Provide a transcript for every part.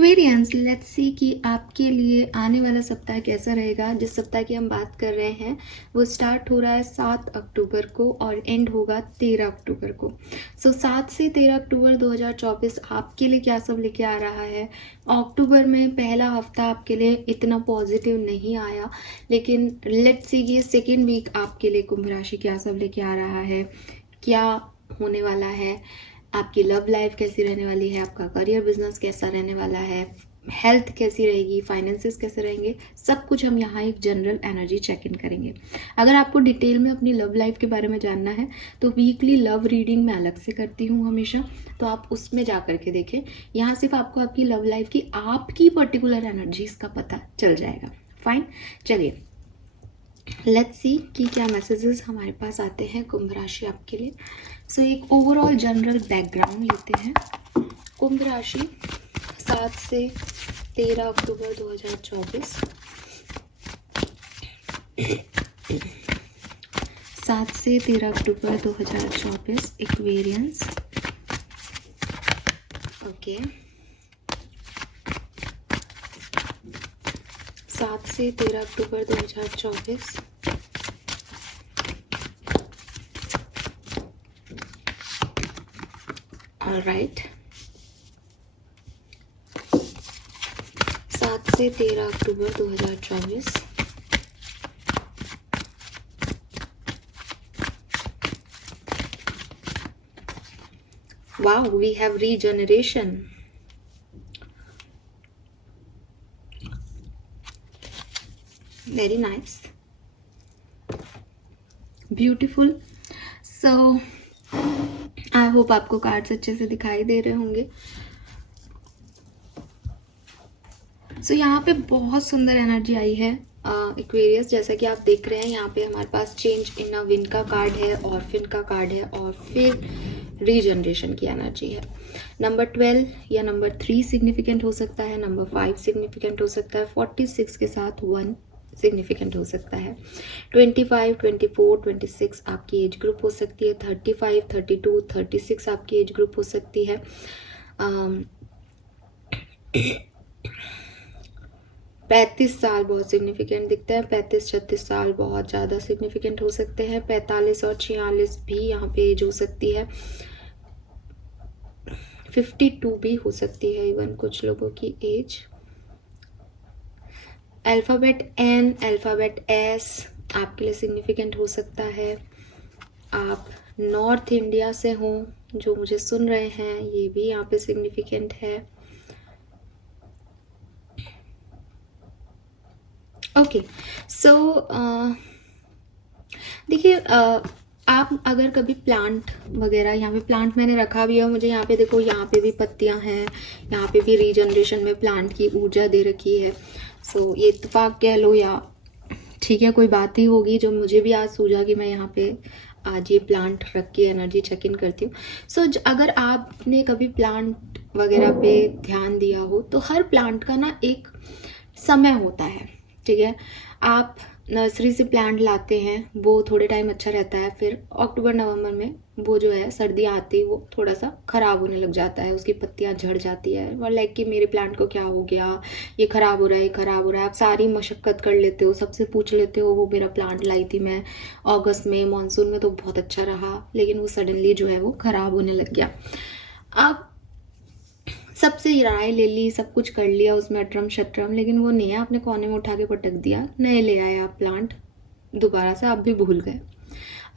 Aquarians, let's see कि आपके लिए आने वाला सप्ताह कैसा रहेगा। जिस सप्ताह की हम बात कर रहे हैं वो स्टार्ट हो रहा है 7 अक्टूबर को और एंड होगा 13 अक्टूबर को। 7 से 13 अक्टूबर 2024 आपके लिए क्या सब लेके आ रहा है। अक्टूबर में पहला हफ्ता आपके लिए इतना पॉजिटिव नहीं आया, लेकिन लेट्स सी ये सेकेंड वीक आपके लिए कुंभ राशि क्या सब लेके आ रहा है, क्या होने वाला है, आपकी लव लाइफ कैसी रहने वाली है, आपका करियर बिजनेस कैसा रहने वाला है, हेल्थ कैसी रहेगी, फाइनेंसेस कैसे रहेंगे, सब कुछ हम यहाँ एक जनरल एनर्जी चेक इन करेंगे। अगर आपको डिटेल में अपनी लव लाइफ के बारे में जानना है तो वीकली लव रीडिंग मैं अलग से करती हूँ हमेशा, तो आप उसमें जा करके देखें। यहाँ सिर्फ आपको आपकी लव लाइफ की आपकी पर्टिकुलर एनर्जीज का पता चल जाएगा। फाइन, चलिए लेट्स सी कि क्या मैसेजेस हमारे पास आते हैं कुंभ राशि आपके लिए। एक ओवरऑल जनरल बैकग्राउंड लेते हैं। कुंभ राशि 7 से 13 अक्टूबर 2024, 7 से 13 अक्टूबर 2024 एक्वेरियंस। ओके, 7 से 13 अक्टूबर 2024 ऑलराइट। 7 से 13 October 2024 wow, we have regeneration. Very nice, beautiful. I hope आपको कार्ड्स अच्छे से दिखाई दे रहे होंगे। यहाँ पे बहुत सुंदर एनर्जी आई है एक्वेरियस। जैसा कि आप देख रहे हैं यहाँ पे हमारे पास चेंज इन अ विन का कार्ड है, ऑर्फिन का कार्ड है और फिर रीजनरेशन की एनर्जी है। नंबर 12 या नंबर 3 सिग्निफिकेंट हो सकता है, नंबर 5 सिग्निफिकेंट हो सकता है, 46 के साथ 1 सिग्निफिकेंट हो सकता है, 25, 24, 26 आपकी एज ग्रुप हो सकती है, 35, 32, 36 आपकी एज ग्रुप हो सकती है, 35 साल बहुत सिग्निफिकेंट दिखता है, 35-36 साल बहुत ज़्यादा सिग्निफिकेंट हो सकते हैं, 45 और 46 भी यहाँ पे एज हो सकती है, 52 भी हो सकती है इवन कुछ लोगों की age. Alphabet N, alphabet S आपके लिए सिग्निफिकेंट हो सकता है। आप नॉर्थ इंडिया से हो जो मुझे सुन रहे हैं, ये भी यहाँ पे सिग्निफिकेंट है। ओके, देखिए आप अगर कभी प्लांट वगैरह, यहाँ पे प्लांट मैंने रखा भी है, मुझे यहाँ पे देखो, यहाँ पे भी पत्तियाँ हैं, यहाँ पे भी रीजनरेशन में प्लांट की ऊर्जा दे रखी है। ये इत्तेफाक कह लो या ठीक है, कोई बात ही होगी जो मुझे भी आज सूझा कि मैं यहाँ पे आज ये प्लांट रख के एनर्जी चेक इन करती हूँ। अगर आपने कभी प्लांट वगैरह पे ध्यान दिया हो तो हर प्लांट का ना एक समय होता है, ठीक है। आप नर्सरी से प्लांट लाते हैं, वो थोड़े टाइम अच्छा रहता है, फिर अक्टूबर नवंबर में वो जो है सर्दी आती है वो थोड़ा सा ख़राब होने लग जाता है, उसकी पत्तियां झड़ जाती है और लाइक कि मेरे प्लांट को क्या हो गया, ये ख़राब हो रहा है, ये ख़राब हो रहा है। आप सारी मशक्क़त कर लेते हो, सबसे पूछ लेते हो। वो मेरा प्लांट लाई थी मैं अगस्त में, मानसून में, तो बहुत अच्छा रहा, लेकिन वो सडनली जो है वो ख़राब होने लग गया। आप सबसे राय ले ली, सब कुछ कर लिया उसमें अटरम शटरम, लेकिन वो नया आपने कोने में उठा के पटक दिया, नए ले आए आप प्लांट, दोबारा से आप भी भूल गए।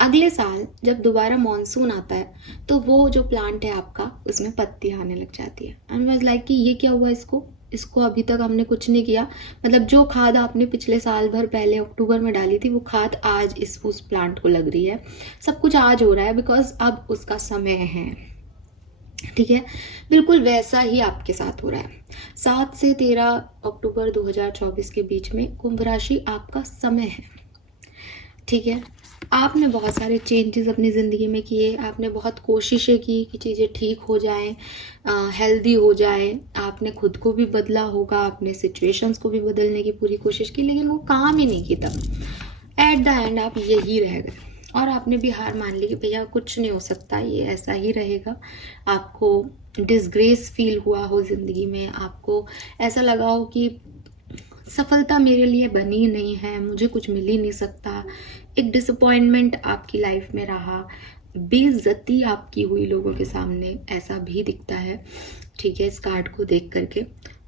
अगले साल जब दोबारा मॉनसून आता है तो वो जो प्लांट है आपका, उसमें पत्तियां आने लग जाती है। एंड वाज लाइक कि ये क्या हुआ, इसको अभी तक हमने कुछ नहीं किया। मतलब जो खाद आपने पिछले साल भर पहले अक्टूबर में डाली थी वो खाद आज उस प्लांट को लग रही है। सब कुछ आज हो रहा है बिकॉज अब उसका समय है, ठीक है। बिल्कुल वैसा ही आपके साथ हो रहा है। 7 से 13 अक्टूबर 2024 के बीच में कुंभ राशि आपका समय है, ठीक है। आपने बहुत सारे चेंजेस अपनी ज़िंदगी में किए, आपने बहुत कोशिशें की कि चीज़ें ठीक हो जाएं, हेल्दी हो जाएं, आपने खुद को भी बदला होगा, आपने सिचुएशंस को भी बदलने की पूरी कोशिश की, लेकिन वो काम ही नहीं की। तब एट द एंड आप यही रह गए और आपने भी हार मान ली कि भैया कुछ नहीं हो सकता, ये ऐसा ही रहेगा। आपको डिसग्रेस फील हुआ हो ज़िंदगी में, आपको ऐसा लगा हो कि सफलता मेरे लिए बनी नहीं है, मुझे कुछ मिल ही नहीं सकता, एक डिसअपॉइंटमेंट आपकी लाइफ में रहा, बेइज्जती आपकी हुई लोगों के सामने, ऐसा भी दिखता है, ठीक है, इस कार्ड को देख करके।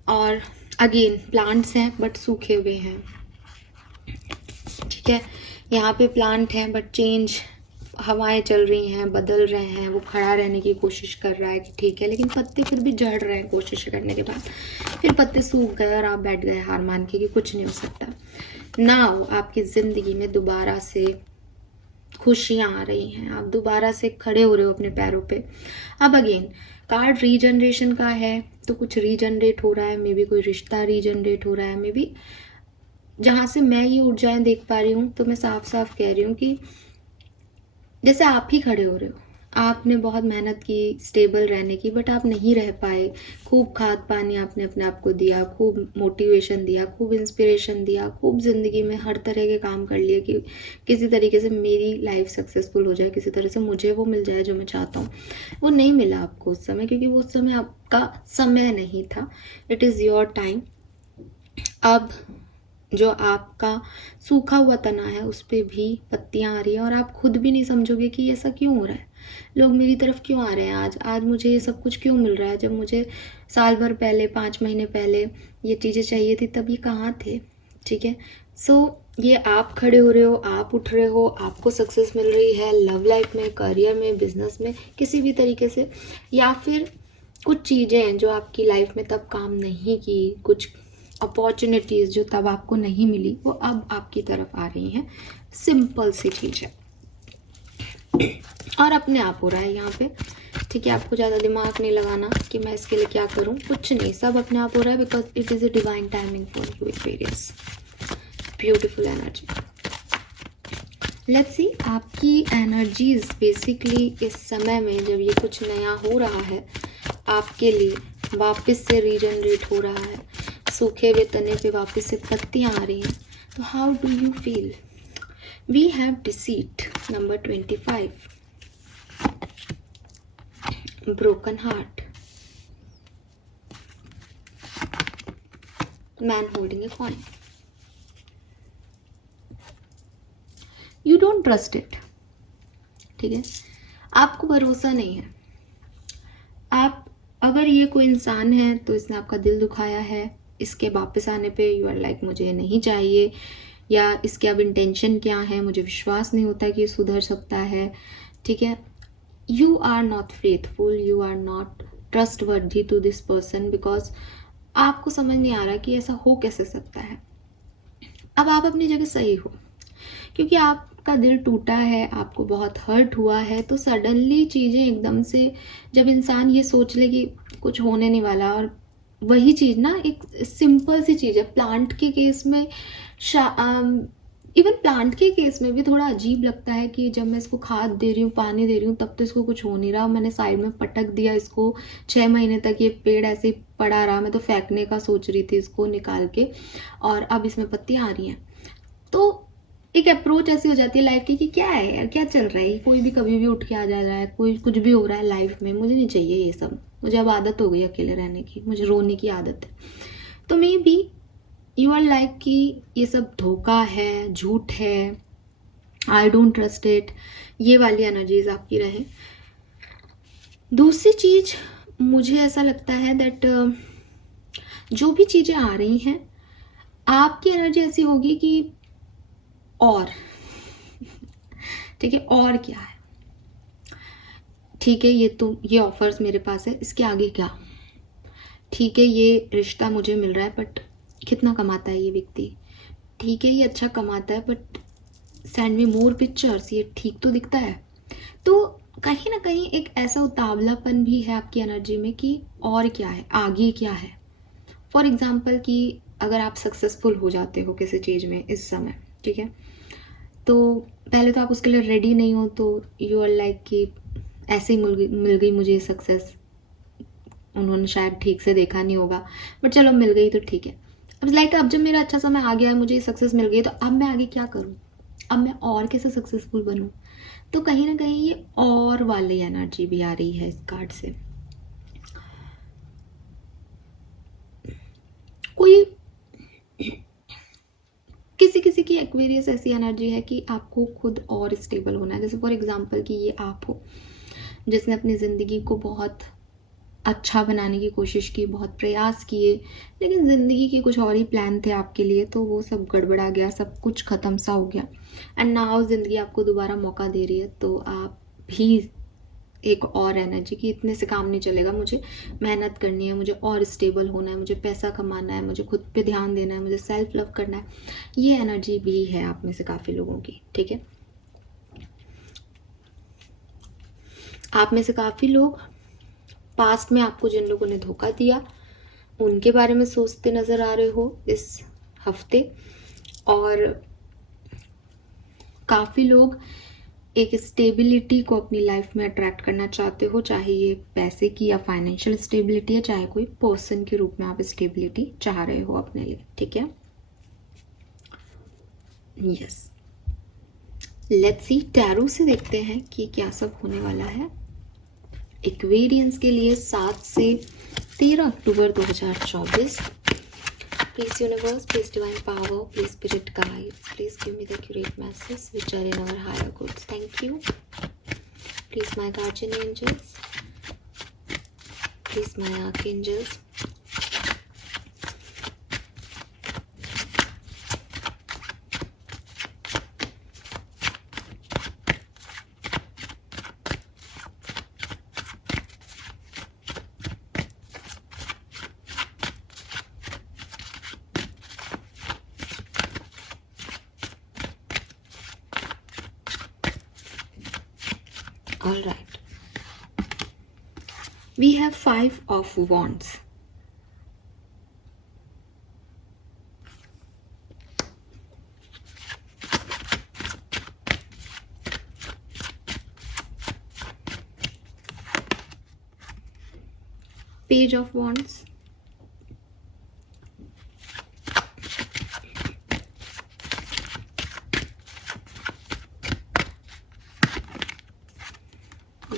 और अगेन प्लांट्स हैं बट सूखे हुए हैं, ठीक है, यहाँ पे प्लांट हैं बट चेंज, हवाएं चल रही हैं, बदल रहे हैं, वो खड़ा रहने की कोशिश कर रहा है कि ठीक है, लेकिन पत्ते फिर भी झड़ रहे हैं कोशिश करने के बाद, फिर पत्ते सूख गए और आप बैठ गए हार मान के कि कुछ नहीं हो सकता। नाउ आपकी ज़िंदगी में दोबारा से खुशियाँ आ रही हैं, आप दोबारा से खड़े हो रहे हो अपने पैरों पे। अब अगेन कार्ड रीजनरेशन का है, तो कुछ रीजनरेट हो रहा है, मे बी कोई रिश्ता रीजनरेट हो रहा है, मे बी जहाँ से मैं ये ऊर्जाएं देख पा रही हूँ, तो मैं साफ साफ कह रही हूँ कि जैसे आप ही खड़े हो रहे हो, आपने बहुत मेहनत की स्टेबल रहने की, बट आप नहीं रह पाए, खूब खाद पानी आपने अपने आप को दिया, खूब मोटिवेशन दिया, खूब इंस्पिरेशन दिया, खूब ज़िंदगी में हर तरह के काम कर लिए कि किसी तरीके से मेरी लाइफ सक्सेसफुल हो जाए, किसी तरह से मुझे वो मिल जाए जो मैं चाहता हूँ। वो नहीं मिला आपको उस समय, क्योंकि वो उस समय आपका समय नहीं था। It is your time. अब जो आपका सूखा हुआ तना है उस पर भी पत्तियां आ रही हैं और आप खुद भी नहीं समझोगे कि ऐसा क्यों हो रहा है, लोग मेरी तरफ क्यों आ रहे हैं, आज मुझे ये सब कुछ क्यों मिल रहा है, जब मुझे साल भर पहले 5 महीने पहले ये चीज़ें चाहिए थी तब ये कहाँ थे, ठीक है। सो ये आप खड़े हो रहे हो, आप उठ रहे हो, आपको सक्सेस मिल रही है लव लाइफ में, करियर में, बिजनेस में, किसी भी तरीके से, या फिर कुछ चीज़ें हैं जो आपकी लाइफ में तब काम नहीं की, कुछ अपॉर्चुनिटीज़ जो तब आपको नहीं मिली वो अब आपकी तरफ आ रही हैं। सिंपल सी चीज़ है और अपने आप हो रहा है यहाँ पे, ठीक है। आपको ज़्यादा दिमाग नहीं लगाना कि मैं इसके लिए क्या करूँ, कुछ नहीं, सब अपने आप हो रहा है, because it is a divine timing for you Aquarius. Beautiful energy. Let's see आपकी एनर्जीज बेसिकली इस समय में जब ये कुछ नया हो रहा है आपके लिए, वापस से रीजनरेट हो रहा है, सूखे हुए तने पे वापस से पत्तियां आ रही हैं, तो how do you feel? We have deceit number 25, broken heart, man holding a coin. You don't trust it, ठीक है, आपको भरोसा नहीं है। आप, अगर ये कोई इंसान है तो इसने आपका दिल दुखाया है, इसके वापस आने पे यू आर लाइक मुझे नहीं चाहिए, या इसके अब इंटेंशन क्या है, मुझे विश्वास नहीं होता कि ये सुधर सकता है, ठीक है। You are not faithful, you are not trustworthy to this person, because आपको समझ नहीं आ रहा कि ऐसा हो कैसे सकता है। अब आप अपनी जगह सही हो, क्योंकि आपका दिल टूटा है, आपको बहुत हर्ट हुआ है, तो सडनली चीज़ें एकदम से, जब इंसान ये सोच ले कि कुछ होने नहीं वाला, और वही चीज़ ना, एक सिंपल सी चीज़ है, प्लांट के केस में, इवन प्लांट के केस में भी थोड़ा अजीब लगता है कि जब मैं इसको खाद दे रही हूँ, पानी दे रही हूँ, तब तो इसको कुछ हो नहीं रहा, मैंने साइड में पटक दिया इसको, 6 महीने तक ये पेड़ ऐसे ही पड़ा रहा, मैं तो फेंकने का सोच रही थी इसको निकाल के, और अब इसमें पत्तियाँ आ रही हैं। तो एक अप्रोच ऐसी हो जाती है लाइफ की कि क्या है यार, क्या चल रहा है, कोई भी कभी भी उठ के आ जा रहा है, कोई कुछ भी हो रहा है लाइफ में, मुझे नहीं चाहिए ये सब, मुझे अब आदत हो गई अकेले रहने की, मुझे रोने की आदत है। तो maybe you are like कि ये सब धोखा है, झूठ है, आई डोंट ट्रस्ट इट, ये वाली एनर्जीज आपकी रहे। दूसरी चीज मुझे ऐसा लगता है दैट जो भी चीजें आ रही हैं, आपकी एनर्जी ऐसी होगी कि और ठीक है, और क्या है, ठीक है, ये ऑफर्स मेरे पास है, इसके आगे क्या, ठीक है, ये रिश्ता मुझे मिल रहा है, बट कितना कमाता है ये व्यक्ति, ठीक है, ये अच्छा कमाता है, but send me more pictures, ये ठीक तो दिखता है। तो कहीं ना कहीं एक ऐसा उतावलापन भी है आपकी एनर्जी में कि और क्या है, आगे क्या है। फॉर एग्जाम्पल कि अगर आप सक्सेसफुल हो जाते हो किसी चीज़ में इस समय, ठीक है, तो पहले तो आप उसके लिए रेडी नहीं हो, तो यू आर लाइक कि ऐसे ही मिल गई मुझे सक्सेस, उन्होंने शायद ठीक से देखा नहीं होगा, बट चलो मिल गई तो ठीक है। अब लाइक अब जब मेरा अच्छा समय आ गया है, मुझे सक्सेस मिल गई, तो अब मैं आगे क्या करूँ, अब मैं और कैसे सक्सेसफुल बनूँ। तो कहीं ना कहीं ये और वाली एनर्जी भी आ रही है इस कार्ड से। एक्वेरियस ऐसी एनर्जी है कि आपको खुद और स्टेबल होना है। जैसे फॉर एग्जांपल कि ये आप हो जिसने अपनी ज़िंदगी को बहुत अच्छा बनाने की कोशिश की, बहुत प्रयास किए, लेकिन ज़िंदगी के कुछ और ही प्लान थे आपके लिए, तो वो सब गड़बड़ा गया, सब कुछ ख़त्म सा हो गया। एंड नाउ ज़िंदगी आपको दोबारा मौका दे रही है, तो आप भी एक और एनर्जी की इतने से काम नहीं चलेगा, मुझे मेहनत करनी है, मुझे और स्टेबल होना है, मुझे पैसा कमाना है, मुझे खुद पे ध्यान देना है, मुझे सेल्फ लव करना है। ये एनर्जी भी है आप में से काफ़ी लोगों की, ठीक है। आप में से काफ़ी लोग पास्ट में आपको जिन लोगों ने धोखा दिया उनके बारे में सोचते नज़र आ रहे हो इस हफ्ते, और काफ़ी लोग एक स्टेबिलिटी को अपनी लाइफ में अट्रैक्ट करना चाहते हो, चाहे ये पैसे की या फाइनेंशियल स्टेबिलिटी है, चाहे कोई पर्सन के रूप में आप स्टेबिलिटी चाह रहे हो अपने लिए, ठीक है। यस, लेट्स सी, टैरो से देखते हैं कि क्या सब होने वाला है एक्वेरियंस के लिए 7 से 13 October 2024। Please universe, please divine power, please spirit guides, please give me the accurate messages which are in our higher goods. Thank you. Please my guardian angels, please my archangels. All right. We have 5 of Wands. Page of Wands.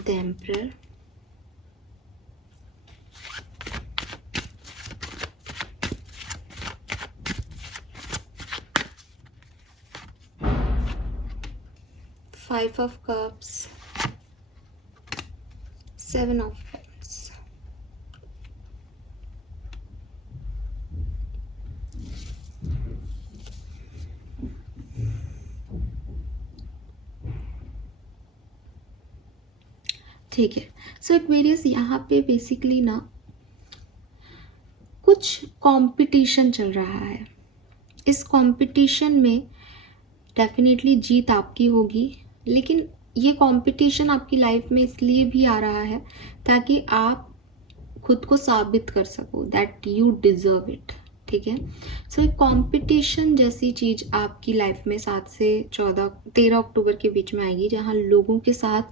The Emperor. Five of Cups. 7 of Wands. ठीक है। सो Aquarius यहाँ पे basically ना कुछ competition चल रहा है। इस कंपटीशन में डेफिनेटली जीत आपकी होगी, लेकिन ये कंपटीशन आपकी लाइफ में इसलिए भी आ रहा है ताकि आप खुद को साबित कर सको दैट यू डिजर्व इट, ठीक है। सो एक कंपटीशन जैसी चीज़ आपकी लाइफ में 7 से 13 अक्टूबर के बीच में आएगी, जहाँ लोगों के साथ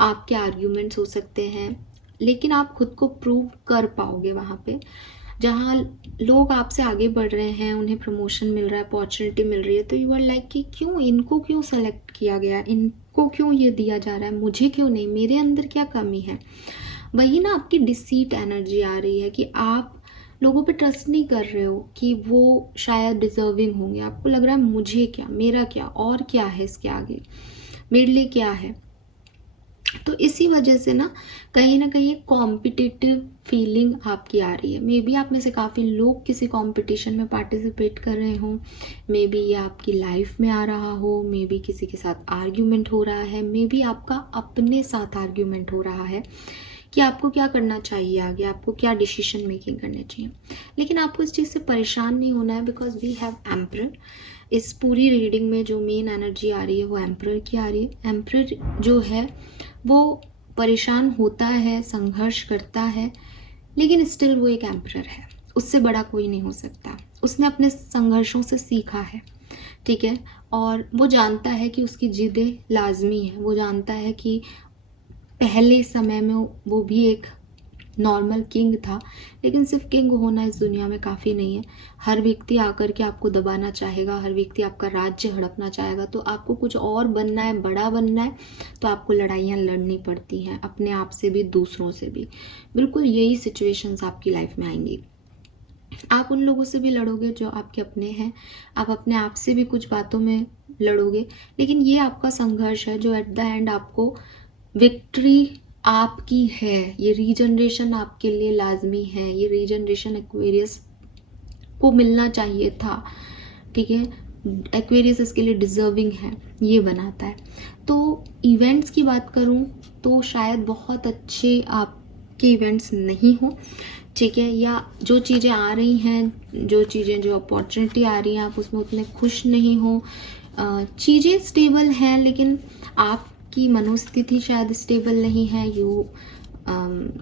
आपके आर्ग्यूमेंट्स हो सकते हैं, लेकिन आप खुद को प्रूव कर पाओगे वहाँ पे। जहाँ लोग आपसे आगे बढ़ रहे हैं, उन्हें प्रमोशन मिल रहा है, अपॉर्चुनिटी मिल रही है, तो यू आर लाइक कि क्यों इनको क्यों सेलेक्ट किया गया, इनको क्यों ये दिया जा रहा है, मुझे क्यों नहीं, मेरे अंदर क्या कमी है। वही ना आपकी डिसीट एनर्जी आ रही है कि आप लोगों पे ट्रस्ट नहीं कर रहे हो कि वो शायद डिजर्विंग होंगे। आपको लग रहा है मुझे क्या, मेरा क्या, और क्या है इसके आगे, मेरे लिए क्या है। तो इसी वजह से ना कहीं कॉम्पिटिटिव फीलिंग आपकी आ रही है। मे बी आप में से काफ़ी लोग किसी कंपटीशन में पार्टिसिपेट कर रहे हो, मे बी ये आपकी लाइफ में आ रहा हो, मे बी किसी के साथ आर्ग्यूमेंट हो रहा है, मे बी आपका अपने साथ आर्ग्यूमेंट हो रहा है कि आपको क्या करना चाहिए आगे, आपको क्या डिसीजन मेकिंग करनी चाहिए। लेकिन आपको इस चीज़ से परेशान नहीं होना है, बिकॉज वी हैव एम्परर। इस पूरी रीडिंग में जो मेन एनर्जी आ रही है वो एम्परर की आ रही है। एम्परर जो है वो परेशान होता है, संघर्ष करता है, लेकिन स्टिल वो एक एम्परर है, उससे बड़ा कोई नहीं हो सकता। उसने अपने संघर्षों से सीखा है, ठीक है, और वो जानता है कि उसकी जिद्दें लाजमी है। वो जानता है कि पहले समय में वो भी एक नॉर्मल किंग था, लेकिन सिर्फ किंग होना इस दुनिया में काफ़ी नहीं है। हर व्यक्ति आकर के आपको दबाना चाहेगा, हर व्यक्ति आपका राज्य हड़पना चाहेगा, तो आपको कुछ और बनना है, बड़ा बनना है, तो आपको लड़ाइयाँ लड़नी पड़ती हैं, अपने आप से भी, दूसरों से भी। बिल्कुल यही सिचुएशंस आपकी लाइफ में आएंगी। आप उन लोगों से भी लड़ोगे जो आपके अपने हैं, आप अपने आप से भी कुछ बातों में लड़ोगे, लेकिन ये आपका संघर्ष है जो एट द एंड आपको विक्ट्री आपकी है। ये रीजनरेशन आपके लिए लाजमी है, ये रीजनरेशन एक्वेरियस को मिलना चाहिए था, ठीक है। एक्वेरियस इसके लिए डिजर्विंग है, ये बनाता है। तो इवेंट्स की बात करूं तो शायद बहुत अच्छे आपके इवेंट्स नहीं हो, ठीक है, या जो चीज़ें आ रही हैं, जो चीज़ें जो अपॉर्चुनिटी आ रही हैं आप उसमें उतने खुश नहीं हो। चीज़ें स्टेबल हैं लेकिन आपकी मनोस्थिति शायद स्टेबल नहीं है।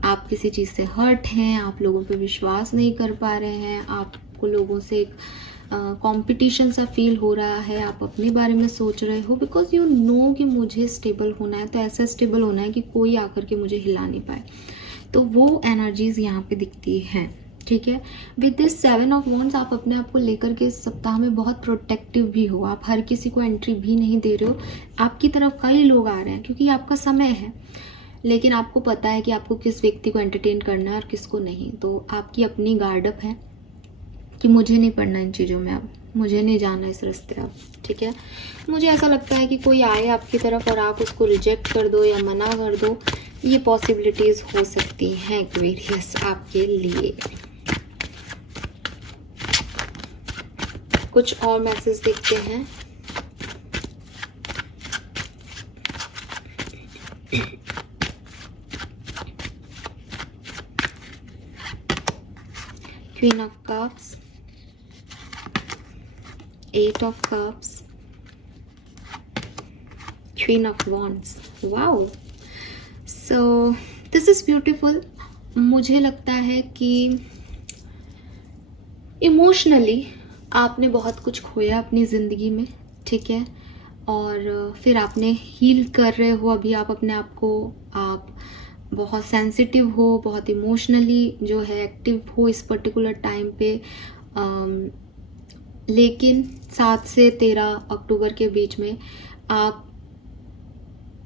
आप किसी चीज़ से हर्ट हैं, आप लोगों पे विश्वास नहीं कर पा रहे हैं, आपको लोगों से एक कंपटीशन सा फील हो रहा है, आप अपने बारे में सोच रहे हो, बिकॉज यू नो कि मुझे स्टेबल होना है, तो ऐसा स्टेबल होना है कि कोई आकर के मुझे हिला नहीं पाए। तो वो एनर्जीज यहाँ पे दिखती हैं, ठीक है। विद दिस 7 ऑफ वॉन्ड्स आप अपने आप को लेकर के इस सप्ताह में बहुत प्रोटेक्टिव भी हो, आप हर किसी को एंट्री भी नहीं दे रहे हो, आपकी तरफ कई लोग आ रहे हैं क्योंकि आपका समय है, लेकिन आपको पता है कि आपको किस व्यक्ति को एंटरटेन करना है और किसको नहीं। तो आपकी अपनी गार्डअप है कि मुझे नहीं पढ़ना इन चीज़ों में, अब मुझे नहीं जाना इस रास्ते अब, ठीक है। मुझे ऐसा लगता है कि कोई आए आपकी तरफ और आप उसको रिजेक्ट कर दो या मना कर दो, ये पॉसिबिलिटीज हो सकती हैं एक्वेरियस आपके लिए। कुछ और मैसेज देखते हैं। Queen of cups, 8 of cups, queen of wands. Wow, so this is beautiful. मुझे लगता है कि इमोशनली आपने बहुत कुछ खोया अपनी ज़िंदगी में, ठीक है, और फिर आपने हील कर रहे हो अभी आप अपने आप को, आप बहुत सेंसिटिव हो, बहुत इमोशनली जो है एक्टिव हो इस पर्टिकुलर टाइम पे। लेकिन 7 से 13 अक्टूबर के बीच में आप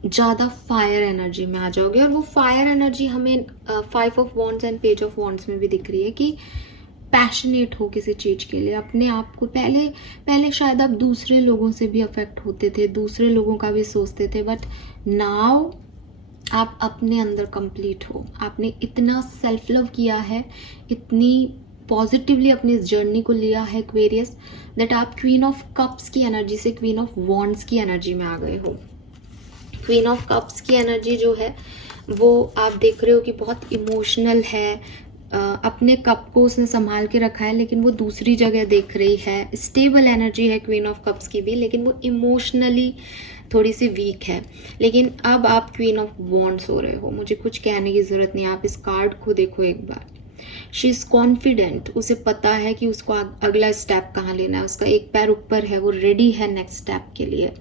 ज़्यादा फायर एनर्जी में आ जाओगे, और वो फायर एनर्जी हमें 5 of wands and page of wands में भी दिख रही है कि पैशनेट हो किसी चीज़ के लिए, अपने आप को पहले शायद आप दूसरे लोगों से भी अफेक्ट होते थे, दूसरे लोगों का भी सोचते थे, बट नाउ आप अपने अंदर कंप्लीट हो। आपने इतना सेल्फ लव किया है, इतनी पॉजिटिवली अपनी इस जर्नी को लिया है एक्वेरियस, दैट आप क्वीन ऑफ कप्स की एनर्जी से क्वीन ऑफ वॉन्ड्स की एनर्जी में आ गए हो। क्वीन ऑफ कप्स की एनर्जी जो है वो आप देख रहे हो कि बहुत इमोशनल है, अपने कप को उसने संभाल के रखा है लेकिन वो दूसरी जगह देख रही है। स्टेबल एनर्जी है क्वीन ऑफ कप्स की भी, लेकिन वो इमोशनली थोड़ी सी वीक है। लेकिन अब आप क्वीन ऑफ वॉन्ड्स हो रहे हो, मुझे कुछ कहने की ज़रूरत नहीं, आप इस कार्ड को देखो एक बार। शी इज़ कॉन्फिडेंट, उसे पता है कि उसको अगला स्टेप कहाँ लेना है, उसका एक पैर ऊपर है, वो रेडी है नेक्स्ट स्टेप के लिए।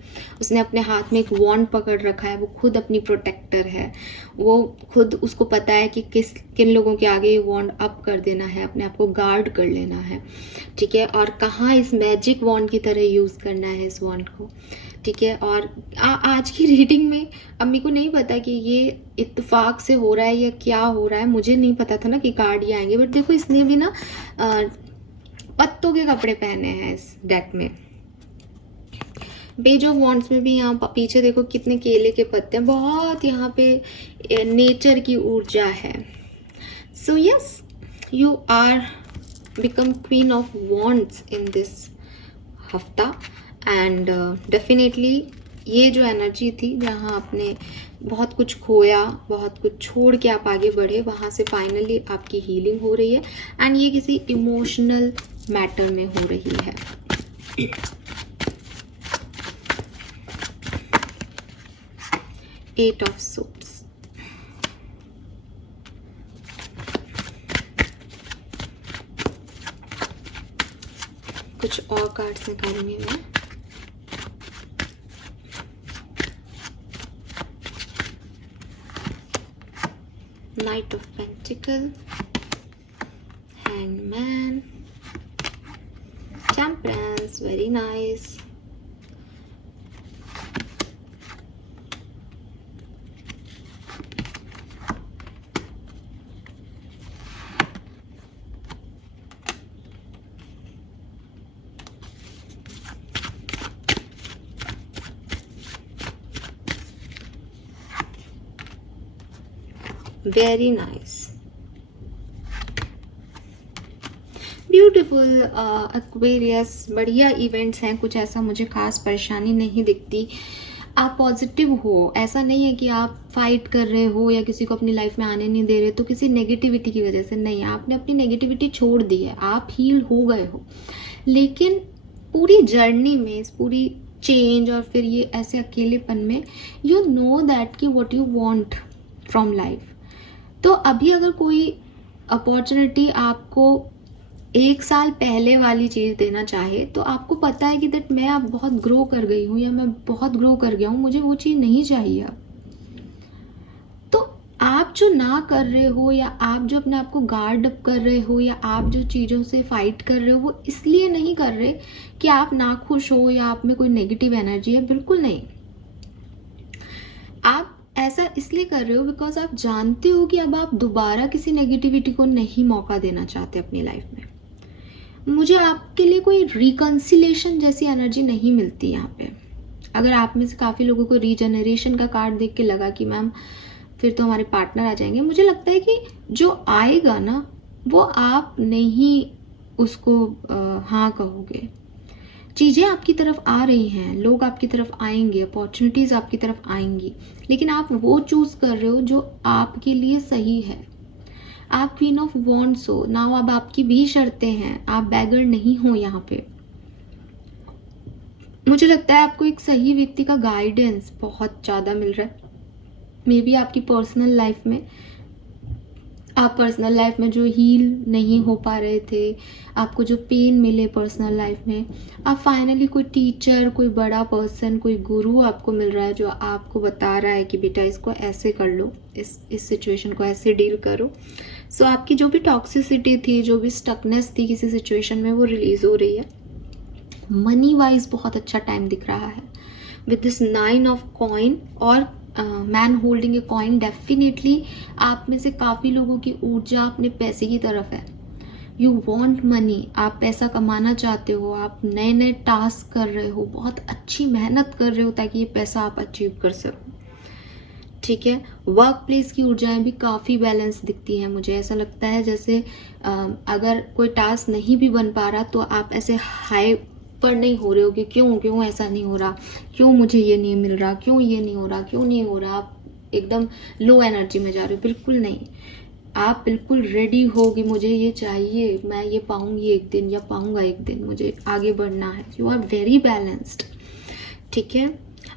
उसने अपने हाथ में एक वॉन्ड पकड़ रखा है, वो खुद अपनी प्रोटेक्टर है, वो खुद उसको पता है कि किन लोगों के आगे ये वॉन्ड अप कर देना है, अपने आप को गार्ड कर लेना है, ठीक है, और कहाँ इस मैजिक वॉन्ड की तरह यूज़ करना है इस वॉन्ड को, ठीक है। और आज की रीडिंग में अम्मी को नहीं पता कि ये इत्तेफाक से हो रहा है या क्या हो रहा है, मुझे नहीं पता था ना कि कार्ड ये आएंगे, बट देखो इसने भी ना पत्तों के कपड़े पहने हैं इस डेक में। पेज ऑफ वॉन्ड्स में भी यहाँ पीछे देखो कितने केले के पत्ते हैं, बहुत यहाँ पे नेचर की ऊर्जा है। So yes, you are become queen of wands in this हफ्ता, एंड डेफिनेटली ये जो एनर्जी थी जहाँ आपने बहुत कुछ खोया, बहुत कुछ छोड़ के आप आगे बढ़े, वहाँ से फाइनली आपकी हीलिंग हो रही है, एंड ये किसी इमोशनल मैटर में हो रही है। एट ऑफ सोप्स, कुछ और कार्ड्स निकालूंगी मैं। Knight of Pentacle, Hangman, Temperance, very nice. Very nice, beautiful Aquarius. बढ़िया इवेंट्स हैं, कुछ ऐसा मुझे खास परेशानी नहीं दिखती। आप पॉजिटिव हो, ऐसा नहीं है कि आप फाइट कर रहे हो या किसी को अपनी लाइफ में आने नहीं दे रहे तो किसी नेगेटिविटी की वजह से नहीं। आपने अपनी नेगेटिविटी छोड़ दी है, आप हील हो गए हो। लेकिन पूरी जर्नी में, इस पूरी चेंज और फिर ये ऐसे अकेलेपन में, यू नो दैट कि what you want from life. तो अभी अगर कोई अपॉर्चुनिटी आपको 1 साल पहले वाली चीज़ देना चाहे तो आपको पता है कि दैट मैं अब बहुत ग्रो कर गई हूँ या मैं बहुत ग्रो कर गया हूँ, मुझे वो चीज़ नहीं चाहिए अब। तो आप जो ना कर रहे हो या आप जो अपने आप को गार्ड अप कर रहे हो या आप जो चीज़ों से फाइट कर रहे हो वो इसलिए नहीं कर रहे कि आप ना खुश हो या आप में कोई नेगेटिव एनर्जी है, बिल्कुल नहीं। आप ऐसा इसलिए कर रहे हो बिकॉज आप जानते हो कि अब आप दोबारा किसी नेगेटिविटी को नहीं मौका देना चाहते अपनी लाइफ में। मुझे आपके लिए कोई रिकंसिलेशन जैसी एनर्जी नहीं मिलती यहाँ पे। अगर आप में से काफ़ी लोगों को रीजनरेशन का कार्ड देख के लगा कि मैम फिर तो हमारे पार्टनर आ जाएंगे, मुझे लगता है कि जो आएगा ना वो आप नहीं उसको हाँ कहोगे। चीज़ें आपकी तरफ आ रही हैं, लोग आपकी तरफ आएंगे, अपॉर्चुनिटीज़ आपकी तरफ आएंगी, लेकिन आप वो चूज़ कर रहे हो जो आपके लिए सही है। आप क्वीन ऑफ वॉन्ड्स हो ना, अब आपकी भी शर्तें हैं, आप बैगर नहीं हो यहाँ पे। मुझे लगता है आपको एक सही व्यक्ति का गाइडेंस बहुत ज़्यादा मिल रहा है। मे बी आपकी पर्सनल लाइफ में, आप पर्सनल लाइफ में जो हील नहीं हो पा रहे थे, आपको जो पेन मिले पर्सनल लाइफ में, आप फाइनली कोई टीचर, कोई बड़ा पर्सन, कोई गुरु आपको मिल रहा है जो आपको बता रहा है कि बेटा इसको ऐसे कर लो, इस सिचुएशन को ऐसे डील करो। सो आपकी जो भी टॉक्सिसिटी थी, जो भी स्टकनेस थी किसी सिचुएशन में, वो रिलीज हो रही है। मनी वाइज बहुत अच्छा टाइम दिख रहा है विद दिस 9 ऑफ कॉइन और man holding a coin. Definitely आप में से काफ़ी लोगों की ऊर्जा अपने पैसे की तरफ है। यू वॉन्ट मनी, आप पैसा कमाना चाहते हो, आप नए नए टास्क कर रहे हो, बहुत अच्छी मेहनत कर रहे हो ताकि ये पैसा आप अचीव कर सको। ठीक है, वर्क प्लेस की ऊर्जाएं भी काफ़ी बैलेंस दिखती हैं। मुझे ऐसा लगता है जैसे अगर कोई टास्क नहीं भी बन पा रहा तो आप ऐसे हाई पर नहीं हो रहे हो कि क्यों ऐसा नहीं हो रहा, क्यों मुझे ये नहीं मिल रहा, क्यों ये नहीं हो रहा, क्यों नहीं हो रहा। आप एकदम लो एनर्जी में जा रहे हो, बिल्कुल नहीं। आप बिल्कुल रेडी हो कि मुझे ये चाहिए, मैं ये पाऊंगी एक दिन या पाऊंगा एक दिन, मुझे आगे बढ़ना है। You are very balanced. ठीक है,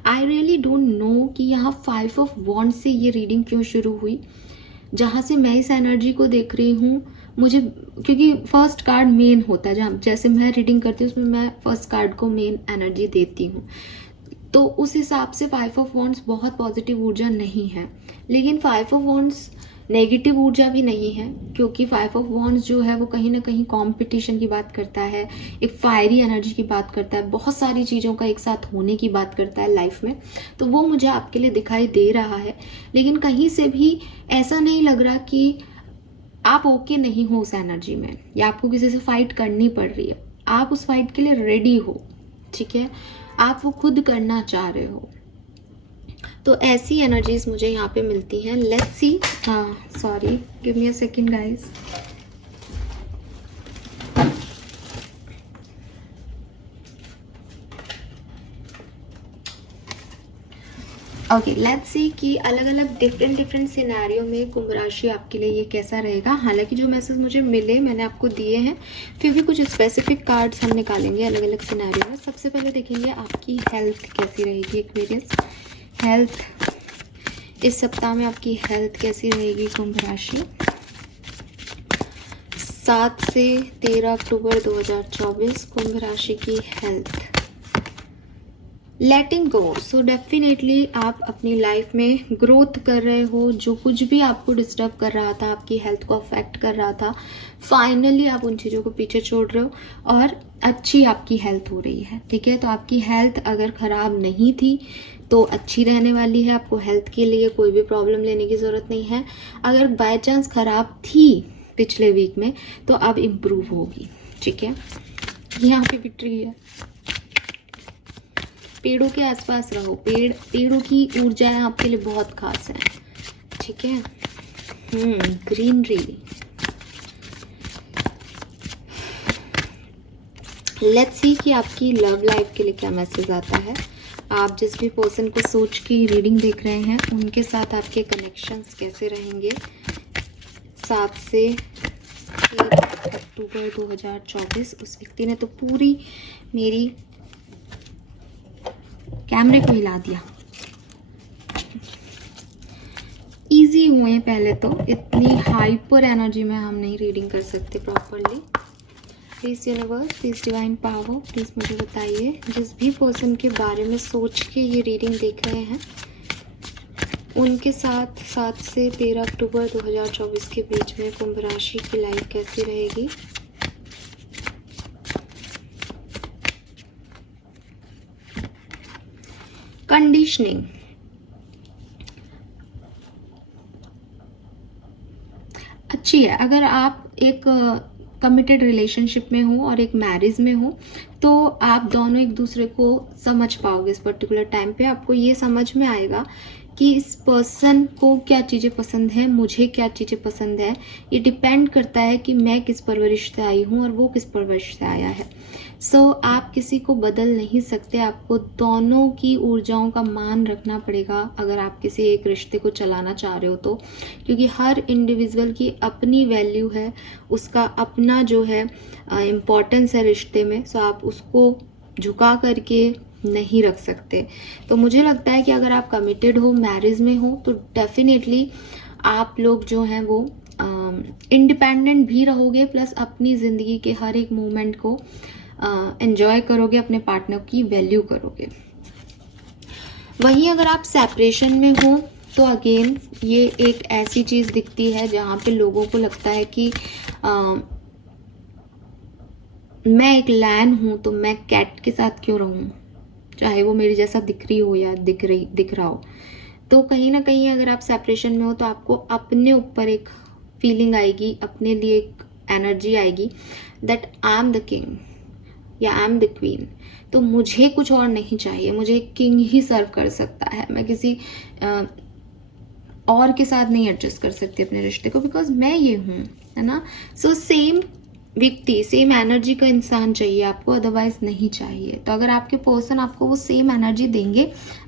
आई रियली डोंट नो कि यहाँ 5 ऑफ वॉन्ड्स से ये रीडिंग क्यों शुरू हुई। जहाँ से मैं इस एनर्जी को देख रही हूँ, मुझे, क्योंकि फर्स्ट कार्ड मेन होता है, जहाँ जैसे मैं रीडिंग करती हूँ उसमें मैं फर्स्ट कार्ड को मेन एनर्जी देती हूँ, तो उस हिसाब से 5 ऑफ वॉन्ड्स बहुत पॉजिटिव ऊर्जा नहीं है। लेकिन 5 ऑफ वॉन्ड्स नेगेटिव ऊर्जा भी नहीं है, क्योंकि 5 ऑफ वॉन्ड्स जो है वो कहीं ना कहीं कंपटीशन की बात करता है, एक फायरी एनर्जी की बात करता है, बहुत सारी चीज़ों का एक साथ होने की बात करता है लाइफ में। तो वो मुझे आपके लिए दिखाई दे रहा है, लेकिन कहीं से भी ऐसा नहीं लग रहा कि आप ओके नहीं हो उस एनर्जी में या आपको किसी से फाइट करनी पड़ रही है। आप उस फाइट के लिए रेडी हो। ठीक है, आप वो खुद करना चाह रहे हो। तो ऐसी एनर्जीज मुझे यहाँ पे मिलती हैं। Let's see, sorry, give me a second guys. Okay, let's see कि अलग अलग डिफरेंट सिनेरियो में कुंभ राशि आपके लिए ये कैसा रहेगा। हालांकि जो मैसेज मुझे मिले मैंने आपको दिए हैं, फिर भी कुछ स्पेसिफिक कार्ड्स हम निकालेंगे अलग अलग सिनेरियो में। सबसे पहले देखेंगे आपकी हेल्थ कैसी रहेगी। एक्वेरियस, हेल्थ इस सप्ताह में आपकी हेल्थ कैसी रहेगी कुंभ राशि। 7 से 13 अक्टूबर 2024 कुंभ राशि की हेल्थ। लेटिंग गो, सो डेफिनेटली आप अपनी लाइफ में ग्रोथ कर रहे हो। जो कुछ भी आपको डिस्टर्ब कर रहा था, आपकी हेल्थ को अफेक्ट कर रहा था, फाइनली आप उन चीज़ों को पीछे छोड़ रहे हो और अच्छी आपकी हेल्थ हो रही है। ठीक है, तो आपकी हेल्थ अगर ख़राब नहीं थी तो अच्छी रहने वाली है। आपको हेल्थ के लिए कोई भी प्रॉब्लम लेने की ज़रूरत नहीं है। अगर बाय चांस ख़राब थी पिछले वीक में तो अब इम्प्रूव होगी। ठीक है, यहाँ पे विक्ट्री है। पेड़ों के आसपास रहो, पेड़ों की ऊर्जाएं आपके लिए बहुत खास है। ठीक है, ग्रीनरी। लेट्स सी कि आपकी लव लाइफ के लिए क्या मैसेज आता है। आप जिस भी पर्सन को सोच की रीडिंग देख रहे हैं उनके साथ आपके कनेक्शंस कैसे रहेंगे 7 से 1 अक्टूबर 2024। उस व्यक्ति ने तो पूरी मेरी कैमरे को हिला दिया। इजी हुए पहले तो, इतनी हाइपर एनर्जी में हम नहीं रीडिंग कर सकते properly. Please universe, please divine power, please मुझे बताइए जिस भी पर्सन के बारे में सोच के ये रीडिंग देख रहे हैं उनके साथ 7 से 13 अक्टूबर 2024 के बीच में कुंभ राशि की लाइफ कैसी रहेगी। कंडीशनिंग, अच्छी है। अगर आप एक कमिटेड रिलेशनशिप में हो और एक मैरिज में हो तो आप दोनों एक दूसरे को समझ पाओगे। इस पर्टिकुलर टाइम पे आपको ये समझ में आएगा कि इस पर्सन को क्या चीज़ें पसंद है, मुझे क्या चीज़ें पसंद है। ये डिपेंड करता है कि मैं किस परवरिश से आई हूँ और वो किस परवरिश से आया है। आप किसी को बदल नहीं सकते, आपको दोनों की ऊर्जाओं का मान रखना पड़ेगा अगर आप किसी एक रिश्ते को चलाना चाह रहे हो तो, क्योंकि हर इंडिविजुअल की अपनी वैल्यू है, उसका अपना जो है इम्पोर्टेंस है रिश्ते में। आप उसको झुका करके नहीं रख सकते। तो मुझे लगता है कि अगर आप कमिटेड हो, मैरिज में हो, तो डेफिनेटली आप लोग जो हैं वो इंडिपेंडेंट भी रहोगे, प्लस अपनी ज़िंदगी के हर एक मोमेंट को एंजॉय करोगे, अपने पार्टनर की वैल्यू करोगे। वहीं अगर आप सेपरेशन में हो तो अगेन ये एक ऐसी चीज़ दिखती है जहाँ पे लोगों को लगता है कि मैं एक लैन हूँ तो मैं कैट के साथ क्यों रहूँ, चाहे वो मेरी जैसा दिख रही हो या दिख रहा हो। तो कहीं ना कहीं अगर आप सेपरेशन में हो तो आपको अपने ऊपर एक फीलिंग आएगी, अपने लिए एक एनर्जी आएगी that I am the king या आई एम द क्वीन। तो मुझे कुछ और नहीं चाहिए, मुझे किंग ही सर्व कर सकता है। मैं किसी और के साथ नहीं एडजस्ट कर सकती अपने रिश्ते को, बिकॉज मैं ये हूँ, है ना। सेम व्यक्ति, सेम एनर्जी का इंसान चाहिए आपको, अदरवाइज नहीं चाहिए। तो अगर आपके पर्सन आपको वो सेम एनर्जी देंगे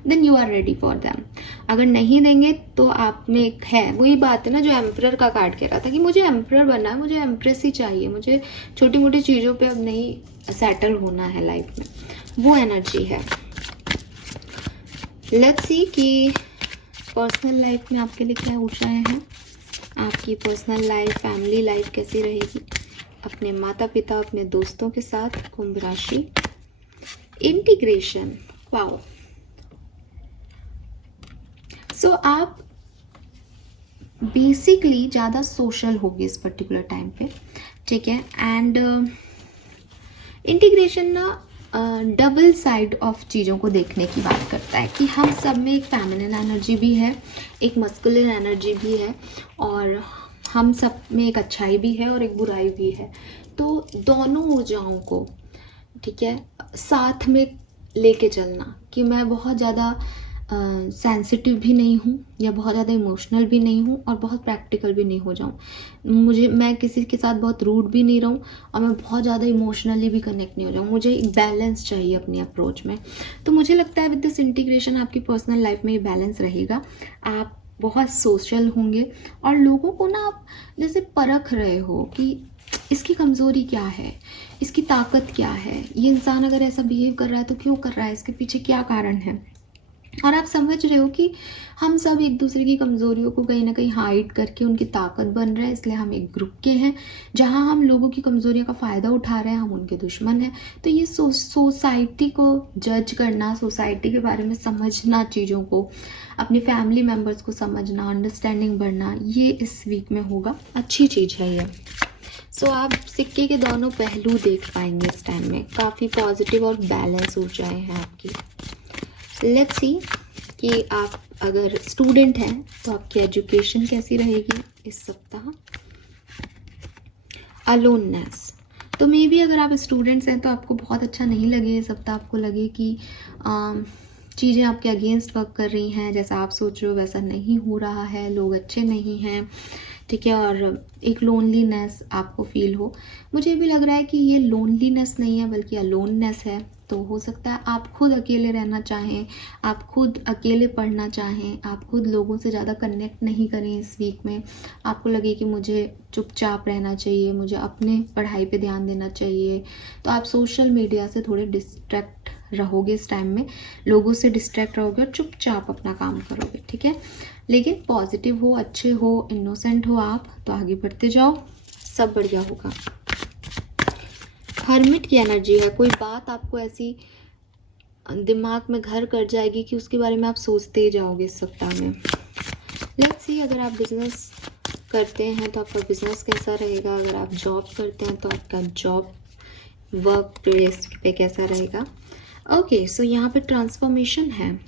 then you are ready for them. अगर नहीं देंगे तो आप में एक है, वही बात है ना जो एम्परर का कार्ड कह रहा था कि मुझे एम्परर बनना है, मुझे एम्प्रेस ही चाहिए, मुझे छोटी मोटी चीज़ों पे अब नहीं सेटल होना है लाइफ में, वो एनर्जी है। लेट्स सी कि पर्सनल लाइफ में आपके लिए क्या ऊर्जाएं हैं। आपकी पर्सनल लाइफ, फैमिली लाइफ कैसी रहेगी, अपने माता पिता, अपने दोस्तों के साथ, कुंभ राशि। Integration, wow. आप बेसिकली ज़्यादा सोशल होगी इस पर्टिकुलर टाइम पे, ठीक है। एंड इंटीग्रेशन ना डबल साइड ऑफ चीज़ों को देखने की बात करता है कि हम सब में एक फेमिनिन एनर्जी भी है, एक मस्कुलिन एनर्जी भी है, और हम सब में एक अच्छाई भी है और एक बुराई भी है। तो दोनों ऊर्जाओं को, ठीक है, साथ में लेके चलना कि मैं बहुत ज़्यादा सेंसिटिव भी नहीं हूँ या बहुत ज़्यादा इमोशनल भी नहीं हूँ और बहुत प्रैक्टिकल भी नहीं हो जाऊँ। मैं किसी के साथ बहुत रूड भी नहीं रहूँ और मैं बहुत ज़्यादा इमोशनली भी कनेक्ट नहीं हो जाऊँ। मुझे एक बैलेंस चाहिए अपनी अप्रोच में। तो मुझे लगता है विद दिस इंटीग्रेशन आपकी पर्सनल लाइफ में ये बैलेंस रहेगा। आप बहुत सोशल होंगे और लोगों को ना आप जैसे परख रहे हो कि इसकी कमज़ोरी क्या है, इसकी ताकत क्या है, ये इंसान अगर ऐसा बिहेव कर रहा है तो क्यों कर रहा है, इसके पीछे क्या कारण है। और आप समझ रहे हो कि हम सब एक दूसरे की कमज़ोरियों को कहीं ना कहीं हाइड करके उनकी ताकत बन रहे हैं। इसलिए हम एक ग्रुप के हैं। जहां हम लोगों की कमज़ोरियों का फ़ायदा उठा रहे हैं, हम उनके दुश्मन हैं। तो ये सोसाइटी को जज करना, सोसाइटी के बारे में समझना, चीज़ों को, अपनी फैमिली मेम्बर्स को समझना, अंडरस्टैंडिंग बढ़ना, ये इस वीक में होगा। अच्छी चीज़ है ये। आप सिक्के के दोनों पहलू देख पाएंगे इस टाइम में। काफ़ी पॉजिटिव और बैलेंस ऊर्जाएं हैं आपकी। लेट्स सी कि आप अगर स्टूडेंट हैं तो आपकी एजुकेशन कैसी रहेगी इस सप्ताह। अलोननेस, तो मे बी अगर आप स्टूडेंट्स हैं तो आपको बहुत अच्छा नहीं लगे ये सप्ताह। आपको लगे कि चीज़ें आपके अगेंस्ट वर्क कर रही हैं, जैसा आप सोच रहे हो वैसा नहीं हो रहा है, लोग अच्छे नहीं हैं, ठीक है, और एक लोनलीनेस आपको फील हो। मुझे भी लग रहा है कि ये लोनलीनेस नहीं है बल्कि अलोननेस है। तो हो सकता है आप खुद अकेले रहना चाहें, आप खुद अकेले पढ़ना चाहें, आप खुद लोगों से ज़्यादा कनेक्ट नहीं करें इस वीक में। आपको लगे कि मुझे चुपचाप रहना चाहिए, मुझे अपने पढ़ाई पे ध्यान देना चाहिए, तो आप सोशल मीडिया से थोड़े डिस्ट्रैक्ट रहोगे इस टाइम में, लोगों से डिस्ट्रैक्ट रहोगे और चुपचाप अपना काम करोगे। ठीक है, लेकिन पॉजिटिव हो, अच्छे हो, इनोसेंट हो आप, तो आगे बढ़ते जाओ, सब बढ़िया होगा। हर्मिट की एनर्जी है। कोई बात आपको ऐसी दिमाग में घर कर जाएगी कि उसके बारे में आप सोचते ही जाओगे इस सप्ताह में। लेट्स सी, अगर आप बिजनेस करते हैं तो आपका बिजनेस कैसा रहेगा, अगर आप जॉब करते हैं तो आपका जॉब वर्क प्लेस पे कैसा रहेगा। ओके, सो यहाँ पे ट्रांसफॉर्मेशन है।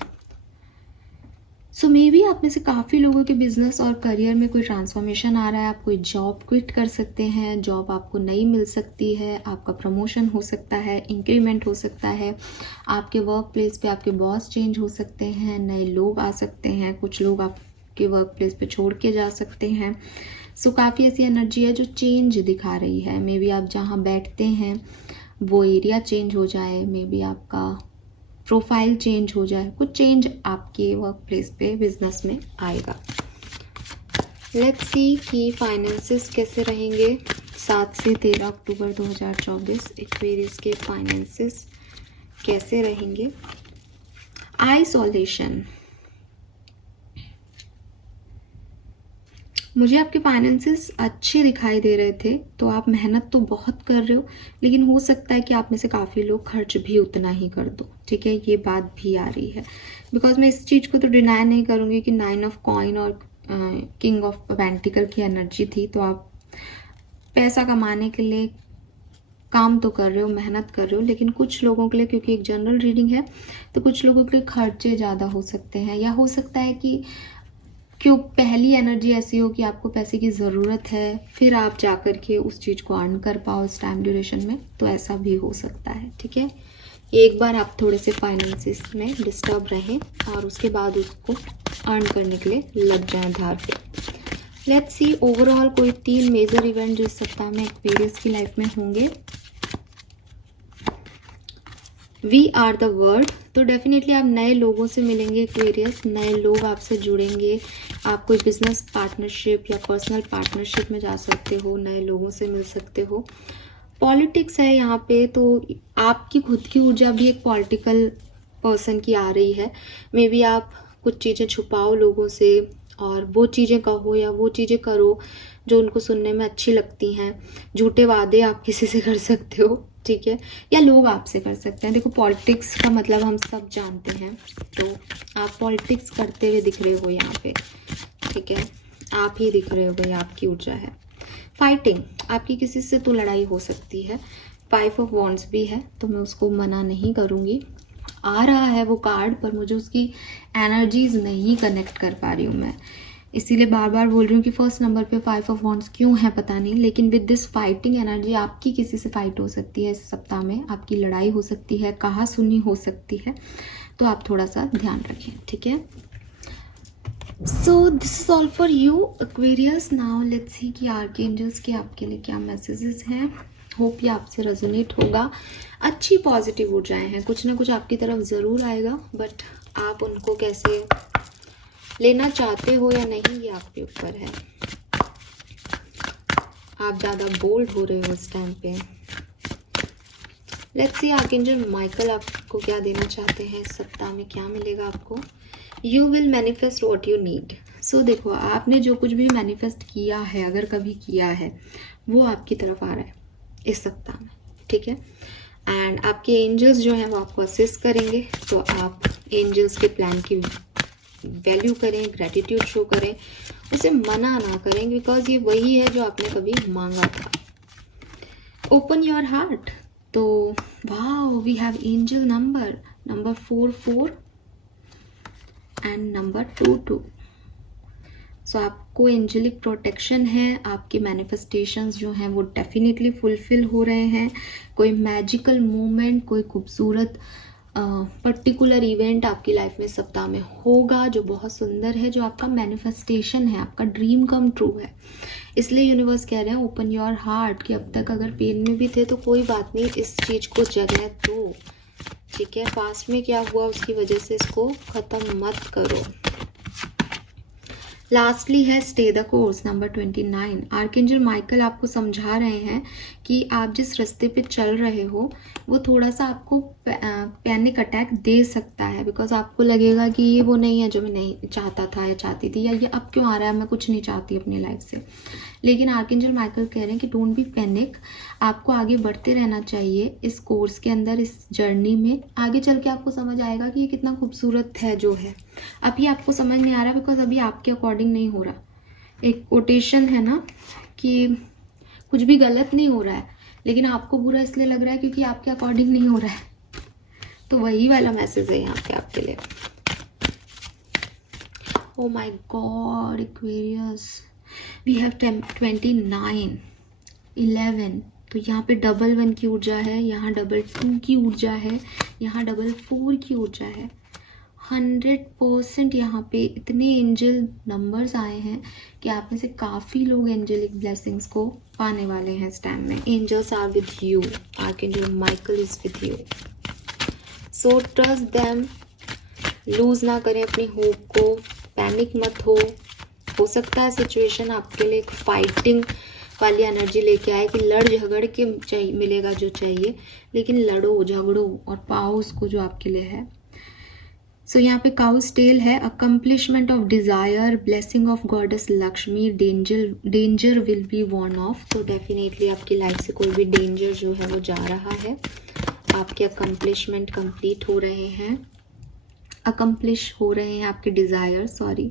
सो मे बी आप में से काफ़ी लोगों के बिजनेस और करियर में कोई ट्रांसफॉर्मेशन आ रहा है। आप कोई जॉब क्विट कर सकते हैं, जॉब आपको नई मिल सकती है, आपका प्रमोशन हो सकता है, इंक्रीमेंट हो सकता है, आपके वर्क प्लेस पे आपके बॉस चेंज हो सकते हैं, नए लोग आ सकते हैं, कुछ लोग आपके वर्क प्लेस पे छोड़ के जा सकते हैं। सो काफ़ी ऐसी एनर्जी है जो चेंज दिखा रही है। मे बी आप जहाँ बैठते हैं वो एरिया चेंज हो जाए, मे बी आपका प्रोफाइल चेंज हो जाए, कुछ चेंज आपके वर्क प्लेस पे बिजनेस में आएगा। लेट्स सी कि फाइनेंसेस कैसे रहेंगे 7 से 13 अक्टूबर 2024 एक्वेरियस के फाइनेंसेस कैसे रहेंगे। आइसोलेशन, मुझे आपके फाइनेंसेस अच्छे दिखाई दे रहे थे, तो आप मेहनत तो बहुत कर रहे हो, लेकिन हो सकता है कि आप में से काफ़ी लोग खर्च भी उतना ही कर दो। ठीक है, ये बात भी आ रही है, बिकॉज मैं इस चीज़ को तो डिनाई नहीं करूँगी कि 9 ऑफ कॉइन और किंग ऑफ पेंटिकल की एनर्जी थी। तो आप पैसा कमाने के लिए काम तो कर रहे हो, मेहनत कर रहे हो, लेकिन कुछ लोगों के लिए, क्योंकि एक जनरल रीडिंग है, तो कुछ लोगों के लिए खर्चे ज़्यादा हो सकते हैं, या हो सकता है कि क्यों पहली एनर्जी ऐसी हो कि आपको पैसे की ज़रूरत है, फिर आप जाकर के उस चीज़ को अर्न कर पाओ इस टाइम ड्यूरेशन में, तो ऐसा भी हो सकता है। ठीक है, एक बार आप थोड़े से फाइनेंसिस में डिस्टर्ब रहें और उसके बाद उसको अर्न करने के लिए लग जाएं धार पे। लेट्स सी, ओवरऑल कोई 3 मेजर इवेंट जो इस सप्ताह में एक्वेरियस की लाइफ में होंगे। वी आर द वर्ल्ड, तो डेफिनेटली आप नए लोगों से मिलेंगे एक्वेरियस, नए लोग आपसे जुड़ेंगे, आप कोई बिजनेस पार्टनरशिप या पर्सनल पार्टनरशिप में जा सकते हो, नए लोगों से मिल सकते हो। पॉलिटिक्स है यहाँ पे, तो आपकी खुद की ऊर्जा भी एक पॉलिटिकल पर्सन की आ रही है। मे बी आप कुछ चीज़ें छुपाओ लोगों से और वो चीज़ें कहो या वो चीज़ें करो जो उनको सुनने में अच्छी लगती हैं। झूठे वादे आप किसी से कर सकते हो, ठीक है, या लोग आपसे कर सकते हैं। देखो, पॉलिटिक्स का मतलब हम सब जानते हैं, तो आप पॉलिटिक्स करते हुए दिख रहे हो यहाँ पे। ठीक है, आप ही दिख रहे हो, भाई आपकी ऊर्जा है। फाइटिंग, आपकी किसी से तो लड़ाई हो सकती है। 5 ऑफ वॉन्ड्स भी है, तो मैं उसको मना नहीं करूँगी। आ रहा है वो कार्ड, पर मुझे उसकी एनर्जीज नहीं कनेक्ट कर पा रही हूँ मैं, इसीलिए बार बार बोल रही हूँ कि फर्स्ट नंबर पे 5 ऑफ वॉन्ड्स क्यों है पता नहीं। लेकिन विद दिस फाइटिंग एनर्जी आपकी किसी से फाइट हो सकती है इस सप्ताह में, आपकी लड़ाई हो सकती है, कहा सुनी हो सकती है, तो आप थोड़ा सा ध्यान रखें। ठीक है, so this is all for you Aquarius. Now let's see कि आर्कएंजल्स के आपके लिए क्या मैसेजेस हैं। होप ये आपसे रेजोनेट होगा। अच्छी पॉजिटिव ऊर्जाएं हैं, कुछ ना कुछ आपकी तरफ ज़रूर आएगा, बट आप उनको कैसे लेना चाहते हो या नहीं, ये आपके ऊपर है। आप ज़्यादा बोल्ड हो रहे हो इस टाइम पे। लेट्स सी आर्कएंजल माइकल आपको क्या देना चाहते हैं इस सप्ताह में, क्या मिलेगा आपको। You will manifest what you need. So देखो, आपने जो कुछ भी मैनिफेस्ट किया है, अगर कभी किया है, वो आपकी तरफ आ रहा है इस सप्ताह में। ठीक है, एंड आपके एंजल्स जो हैं वो आपको असिस्ट करेंगे, तो आप एंजल्स के प्लान की वैल्यू करें, ग्रैटिट्यूड शो करें, उसे मना ना करें, बिकॉज ये वही है जो आपने कभी मांगा था। ओपन योर हार्ट, तो wow, we have angel number 44 and number 22। So आपको एंजेलिक प्रोटेक्शन है, आपके मैनिफेस्टेशंस जो हैं वो डेफिनेटली फुलफिल हो रहे हैं। कोई मैजिकल मोमेंट, कोई खूबसूरत पर्टिकुलर इवेंट आपकी लाइफ में सप्ताह में होगा जो बहुत सुंदर है, जो आपका मैनिफेस्टेशन है, आपका ड्रीम कम ट्रू है। इसलिए यूनिवर्स कह रहे हैं ओपन योर हार्ट, कि अब तक अगर पेन में भी थे तो कोई बात नहीं, इस चीज़ को जगह दो, ठीक है। पास्ट में क्या हुआ उसकी वजह से इसको ख़त्म मत करो। लास्टली है stay the course number 29। Archangel Michael आपको समझा रहे हैं कि आप जिस रास्ते पे चल रहे हो वो थोड़ा सा आपको पैनिक अटैक दे सकता है, बिकॉज आपको लगेगा कि ये वो नहीं है जो मैं नहीं चाहता था या चाहती थी, या ये अब क्यों आ रहा है, मैं कुछ नहीं चाहती अपनी लाइफ से। लेकिन आर्कएंजल माइकल कह रहे हैं कि डोंट बी पैनिक, आपको आगे बढ़ते रहना चाहिए इस कोर्स के अंदर, इस जर्नी में। आगे चल के आपको समझ आएगा कि ये कितना खूबसूरत है जो है। अभी आपको समझ नहीं आ रहा बिकॉज अभी आपके अकॉर्डिंग नहीं हो रहा। एक कोटेशन है ना कि कुछ भी गलत नहीं हो रहा है, लेकिन आपको बुरा इसलिए लग रहा है क्योंकि आपके अकॉर्डिंग नहीं हो रहा है। तो वही वाला मैसेज है यहाँ पे आपके लिए। Oh my God Aquarius, we have 29, 11। तो यहाँ पे डबल 1 की ऊर्जा है, यहाँ डबल 2 की ऊर्जा है, यहाँ डबल 4 की ऊर्जा है। 100% यहाँ पे इतने एंजल नंबर्स आए हैं कि आप में से काफ़ी लोग एंजेलिक ब्लेसिंग्स को पाने वाले हैं इस टाइम में। Angels are with you, archangel Michael is with you, so trust them. Lose ना करें अपनी होप को, पैनिक मत हो सकता है सिचुएशन आपके लिए एक फाइटिंग वाली एनर्जी लेके आए कि लड़ झगड़ के चाहिए, मिलेगा जो चाहिए, लेकिन लड़ो झगड़ो और पाओ उसको जो आपके लिए है। सो यहाँ पे काउस टेल है, accomplishment of desire, blessing of goddess Lakshmi, danger will be Warne of. तो डेफिनेटली आपकी लाइफ से कोई भी डेंजर जो है वो जा रहा है, आपके अकम्पलिशमेंट कंप्लीट हो रहे हैं, अकम्पलिश हो रहे हैं आपके डिज़ायर, सॉरी,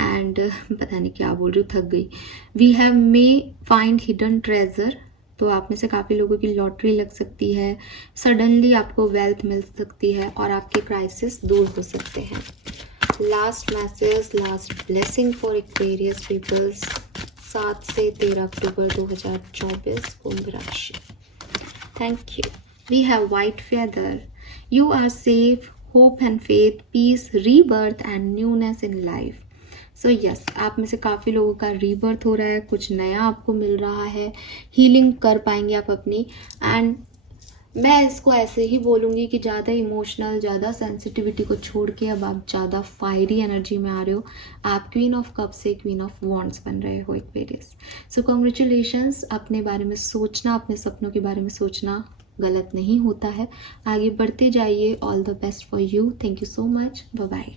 एंड पता नहीं क्या बोल रही हूँ, थक गई। We have may find hidden treasure, तो आप में से काफ़ी लोगों की लॉटरी लग सकती है, सडनली आपको वेल्थ मिल सकती है और आपके क्राइसिस दूर हो सकते हैं। Last message, last blessing for Aquarius peoples 7 से 13 अक्टूबर 2024 कुंभ राशि। Thank you. We have white feather, you are safe, hope and faith, peace, rebirth and newness in life. So yes, आप में से काफ़ी लोगों का रीबर्थ हो रहा है, कुछ नया आपको मिल रहा है, हीलिंग कर पाएंगे आप अपनी। एंड मैं इसको ऐसे ही बोलूँगी कि ज़्यादा इमोशनल, ज़्यादा सेंसिटिविटी को छोड़ के अब आप ज़्यादा फायरी एनर्जी में आ रहे हो। आप क्वीन ऑफ कप से क्वीन ऑफ वॉन्ड्स बन रहे हो एक्वेरियस। सो कॉन्ग्रेचुलेशंस। अपने बारे में सोचना, अपने सपनों के बारे में सोचना गलत नहीं होता है। आगे बढ़ते जाइए। All the best for you. Thank you so much. Bye bye.